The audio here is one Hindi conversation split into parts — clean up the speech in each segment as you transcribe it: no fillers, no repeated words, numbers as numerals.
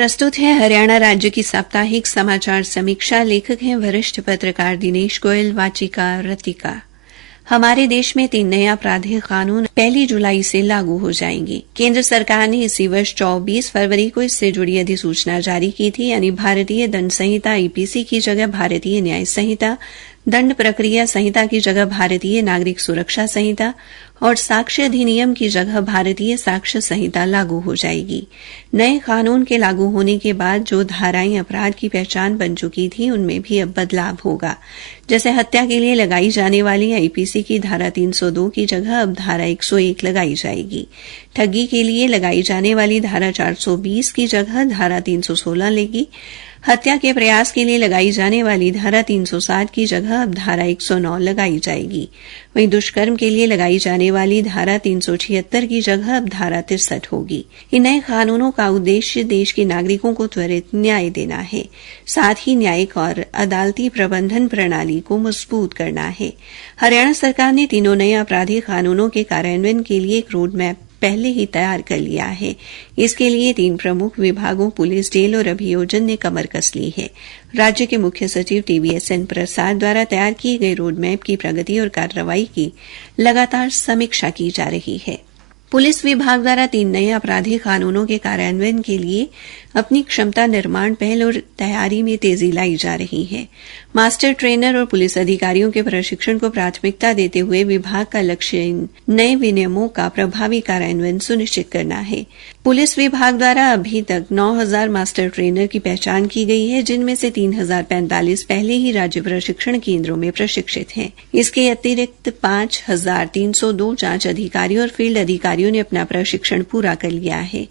प्रस्तुत है हरियाणा राज्य की साप्ताहिक समाचार समीक्षा। लेखक हैं वरिष्ठ पत्रकार दिनेश गोयल, वाचिका रतिका। हमारे देश में 3 नए आपराधिक कानून 1 जुलाई से लागू हो जाएंगे। केंद्र सरकार ने इसी वर्ष 24 फरवरी को इससे जुड़ी अधिसूचना जारी की थी, यानी भारतीय दंड संहिता आईपीसी की जगह भारतीय न्याय संहिता, दंड प्रक्रिया संहिता की जगह भारतीय नागरिक सुरक्षा संहिता और साक्ष्य अधिनियम की जगह भारतीय साक्ष्य संहिता लागू हो जाएगी। नए कानून के लागू होने के बाद जो धाराएं अपराध की पहचान बन चुकी थी, उनमें भी अब बदलाव होगा। जैसे हत्या के लिए लगाई जाने वाली आईपीसी की धारा 302 की जगह अब धारा 101 लगाई जाएगी। ठगी के लिए लगाई जाने वाली धारा 420 की जगह धारा 316 लेगी। हत्या के प्रयास के लिए लगाई जाने वाली धारा 360 की जगह अब धारा 109 लगाई जाएगी। वहीं दुष्कर्म के लिए लगाई जाने वाली धारा 376 की जगह अब धारा 63 होगी। इन नए कानूनों का उद्देश्य देश के नागरिकों को त्वरित न्याय देना है, साथ ही न्यायिक और अदालती प्रबंधन प्रणाली को मजबूत करना है। हरियाणा सरकार ने तीनों नए आपराधिक कानूनों के कार्यान्वयन के लिए एक रोड मैप पहले ही तैयार कर लिया है। इसके लिए 3 प्रमुख विभागों पुलिस, जेल और अभियोजन ने कमर कस ली है। राज्य के मुख्य सचिव TVSN प्रसाद द्वारा तैयार किए गए रोड मैप की प्रगति और कार्रवाई की लगातार समीक्षा की जा रही है। पुलिस विभाग द्वारा 3 नए आपराधिक कानूनों के कार्यान्वयन के लिए अपनी क्षमता निर्माण पहल और तैयारी में तेजी लाई जा रही है। मास्टर ट्रेनर और पुलिस अधिकारियों के प्रशिक्षण को प्राथमिकता देते हुए विभाग का लक्ष्य इन नए विनियमों का प्रभावी कार्यान्वयन सुनिश्चित करना है। पुलिस विभाग द्वारा अभी तक 9000 मास्टर ट्रेनर की पहचान की गई है, जिनमें से 3045 पहले ही राज्य प्रशिक्षण केंद्रों में प्रशिक्षित हैं। इसके अतिरिक्त 5302 जांच अधिकारियों और फील्ड अधिकारियों ने अपना प्रशिक्षण पूरा कर लिया है,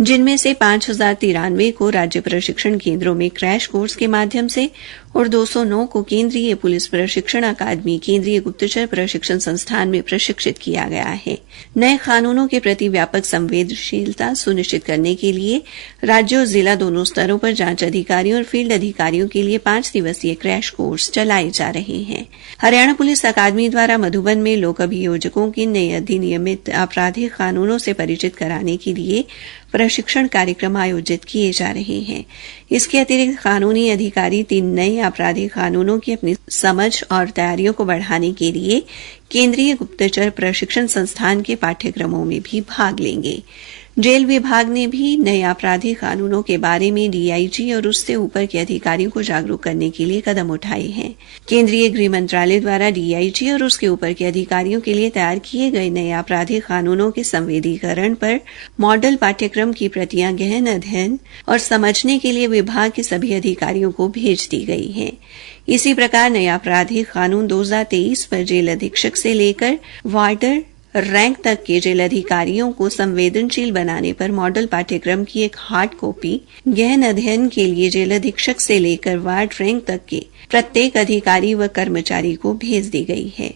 जिनमें से 5093 को राज्य प्रशिक्षण केंद्रों में क्रैश कोर्स के माध्यम से और 209 को केंद्रीय पुलिस प्रशिक्षण अकादमी, केंद्रीय गुप्तचर प्रशिक्षण संस्थान में प्रशिक्षित किया गया है। नए कानूनों के प्रति व्यापक संवेदनशीलता सुनिश्चित करने के लिए राज्य और जिला दोनों स्तरों पर जांच अधिकारियों और फील्ड अधिकारियों के लिए 5 दिवसीय क्रैश कोर्स चलाए जा रहे हैं। हरियाणा पुलिस अकादमी द्वारा मधुबन में लोक अभियोजकों की नए अधिनियमित आपराधिक कानूनों से परिचित कराने के लिए प्रशिक्षण कार्यक्रम आयोजित किए जा रहे हैं। इसके अतिरिक्त कानूनी अधिकारी 3 नए आपराधिक कानूनों की अपनी समझ और तैयारियों को बढ़ाने के लिए केंद्रीय गुप्तचर प्रशिक्षण संस्थान के पाठ्यक्रमों में भी भाग लेंगे। जेल विभाग ने भी नए आपराधिक कानूनों के बारे में DIG और उससे ऊपर के अधिकारियों को जागरूक करने के लिए कदम उठाए हैं। केंद्रीय गृह मंत्रालय द्वारा DIG और उसके ऊपर के अधिकारियों के लिए तैयार किए गए नए आपराधिक कानूनों के संवेदीकरण पर मॉडल पाठ्यक्रम की प्रतियां गहन अध्ययन और समझने के लिए विभाग के सभी अधिकारियों को भेज दी गई हैं। इसी प्रकार नया आपराधिक कानून 2023 पर जेल अधीक्षक से लेकर वार्डर रैंक तक के जेल अधिकारियों को संवेदनशील बनाने पर मॉडल पाठ्यक्रम की एक हार्ड कॉपी गहन अध्ययन के लिए जेल अधीक्षक से लेकर वार्ड रैंक तक के प्रत्येक अधिकारी व कर्मचारी को भेज दी गई है।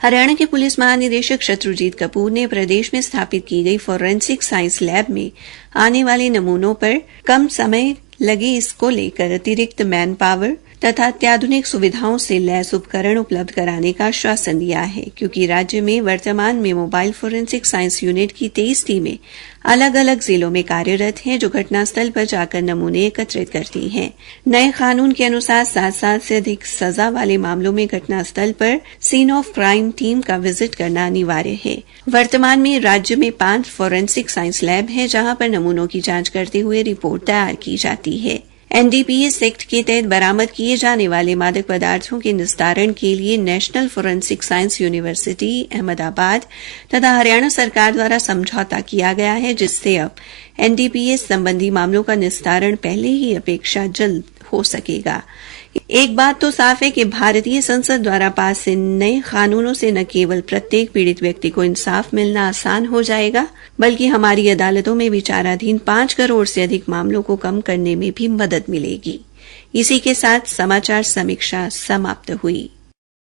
हरियाणा के पुलिस महानिदेशक शत्रुजीत कपूर ने प्रदेश में स्थापित की गई फोरेंसिक साइंस लैब में आने वाले नमूनों पर कम समय लगे, इसको लेकर अतिरिक्त मैन पावर तथा अत्याधुनिक सुविधाओं से लैस उपकरण उपलब्ध कराने का आश्वासन दिया है, क्योंकि राज्य में वर्तमान में मोबाइल फोरेंसिक साइंस यूनिट की 23 टीमें अलग अलग जिलों में कार्यरत हैं, जो घटनास्थल पर जाकर नमूने एकत्रित करती हैं। नए कानून के अनुसार 7 साल से अधिक सजा वाले मामलों में घटनास्थल पर सीन ऑफ क्राइम टीम का विजिट करना अनिवार्य है। वर्तमान में राज्य में 5 फोरेंसिक साइंस लैब हैं, जहां पर नमूनों की जांच करते हुए रिपोर्ट तैयार की जाती है। NDPS एक्ट के तहत बरामद किए जाने वाले मादक पदार्थों के निस्तारण के लिए national forensic science university Ahmedabad तथा हरियाणा सरकार द्वारा समझौता किया गया है, जिससे अब NDPS संबंधी मामलों का निस्तारण पहले ही अपेक्षा जल्द हो सकेगा। एक बात तो साफ है कि भारतीय संसद द्वारा पास इन नए कानूनों से न केवल प्रत्येक पीड़ित व्यक्ति को इंसाफ मिलना आसान हो जाएगा, बल्कि हमारी अदालतों में विचाराधीन 5 करोड़ से अधिक मामलों को कम करने में भी मदद मिलेगी। इसी के साथ समाचार समीक्षा समाप्त हुई।